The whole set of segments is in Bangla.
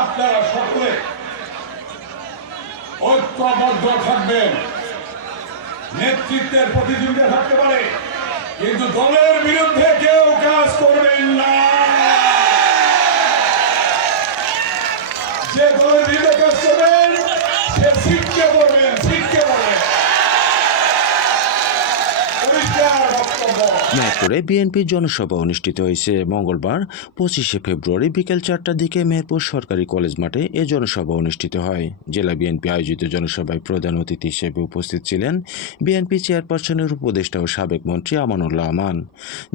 আপনারা সকলে ঐক্যবদ্ধ থাকবেন। নেতৃত্বের প্রতিযোগিতা থাকতে পারে, কিন্তু দলের বিরুদ্ধে কেউ কাজ করবেন না। যে দলের বিরুদ্ধে কাজ করবেন সে শিখতে পারবেন, শিখতে পারবেন। মেহেরপুরে বিএনপির জনসভা অনুষ্ঠিত হয়েছে মঙ্গলবার 25শে ফেব্রুয়ারি বিকেল 4টার দিকে মেহেরপুর সরকারি কলেজ মাঠে এ জনসভা অনুষ্ঠিত হয়। জেলা বিএনপি আয়োজিত জনসভায় প্রধান অতিথি হিসেবে উপস্থিত ছিলেন বিএনপি চেয়ারপারসনের উপদেষ্টা ও সাবেক মন্ত্রী আমানুল্লাহ আমান।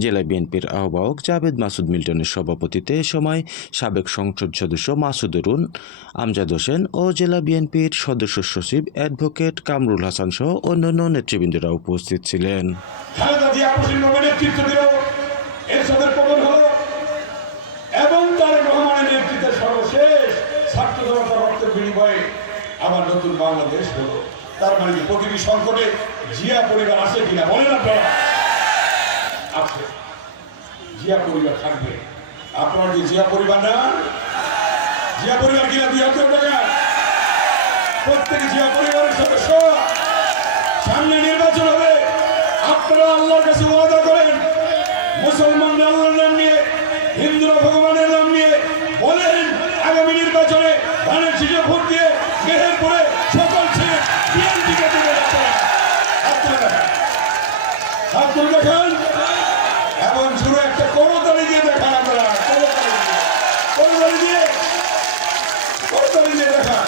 জেলা বিএনপির আহ্বায়ক জাভেদ মাসুদ মিল্টনের সভাপতিত্বে এ সময় সাবেক সংসদ সদস্য মাসুদুরুন আমজাদ হোসেন ও জেলা বিএনপির সদস্য সচিব অ্যাডভোকেট কামরুল হাসান সহ অন্যান্য নেতৃবৃন্দরা উপস্থিত ছিলেন। নেতৃত্ব দিল, এরশাদের পতন হলো এবং তারেক রহমানের নেতৃত্বে সর্বশেষ ছাত্র জনতার রক্তের বিনিময়ে আবার নতুন বাংলাদেশ হলো। তার মানে প্রতিটি সংকটে জিয়া পরিবার আছে কিনা বলেন আপনারা? আছে, জিয়া পরিবার থাকবে। আপনার কি জিয়া পরিবার না? জিয়া পরিবার কিনা 200 টাকা প্রত্যেকে জিয়া পরিবারের সদস্য। সামনে নির্বাচন হবে, আপনারা আল্লাহর কাছে ওয়াদা করেন, মুসলমানরা আল্লাহর নাম নিয়ে, হিন্দুরা ভগবানের নাম নিয়ে বলেন আগামী নির্বাচনে ধানের শীষে ভোট দিয়ে মেহেরপুরে সকল ছেলে বিএনপিকে তুলে রাখবেন। হাত তুলে দেখান এবং শুরু একটা করতালি দিয়ে দেখান। আপনারা করতালি দিয়ে দেখান।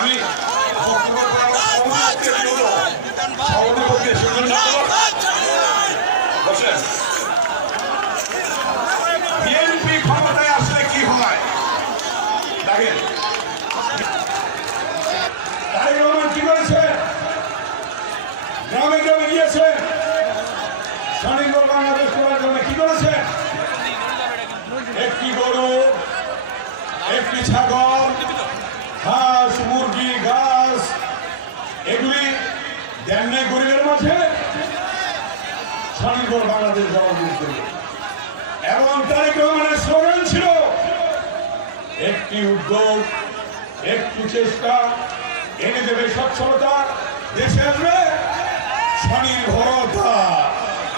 আমি বিএনপি ক্ষমতায় আসলে কি হয় দেখেন। তারেক রহমান কি করেছে? গ্রামে গ্রামে গিয়েছে, স্বনির্ভর বাংলাদেশ করার জন্য কি করেছে? একটি গরু, একটি ছাগল, হাঁস, মুরগি, ঘাস এগুলি দেন নাই গরিবের মাঝে। স্বনির্ভর বাংলাদেশ জবাবদিহি করবে। এবং তারেক রহমানের স্লোগান ছিল একটি উদ্যোগ, একটি চেষ্টা এনে দেবে সচ্ছলতা, দেশে আসবে স্বনির্ভরতা।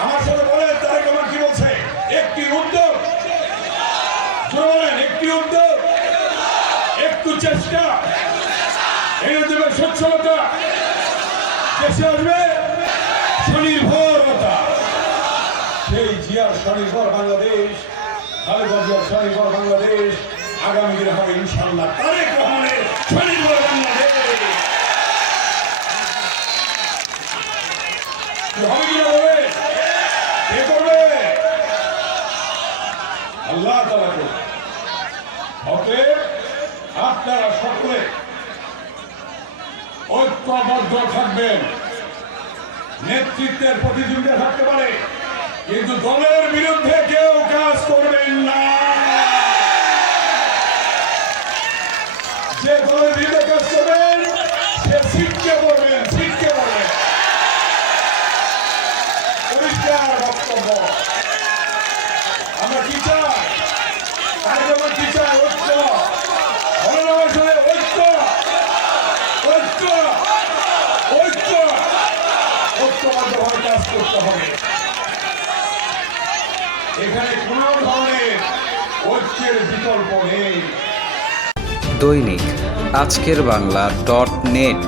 আমার সাথে বলে তারেক রহমান কি বলছে? একটি উদ্যোগ, বলেন একটি উদ্যোগ, একটু চেষ্টা এনে দেবে সচ্ছলতা, দেশে আসবে স্বনির্ভরতা। সেই জিয়ার স্বনির্ভর বাংলাদেশ, খালেদা জিয়ার স্বনির্ভর বাংলাদেশ আগামী দিনে হবে ইনশাআল্লাহ তারেক রহমানের স্বনির্ভর বাংলাদেশ। হবে কিনা বলে কে করবে? আল্লাহ তাআলা করবে। অতএব আপনারা সকলে ঐক্যবদ্ধ থাকবেন। নেতৃত্বের প্রতিযোগিতা থাকতে পারে, কিন্তু দলের বিরুদ্ধে কেউ কাজ করবেন না। যে দলের বিরুদ্ধে কাজ করবেন সে শিখতে পারবেন, শিখতে পারবেন। পরিষ্কার বক্তব্য। আমরা কি চাই? আমরা কি চাই? ঐক্য। এখানে কোন ধরনের ঐক্যের বিকল্প নেই। দৈনিক আজকের বাংলা .net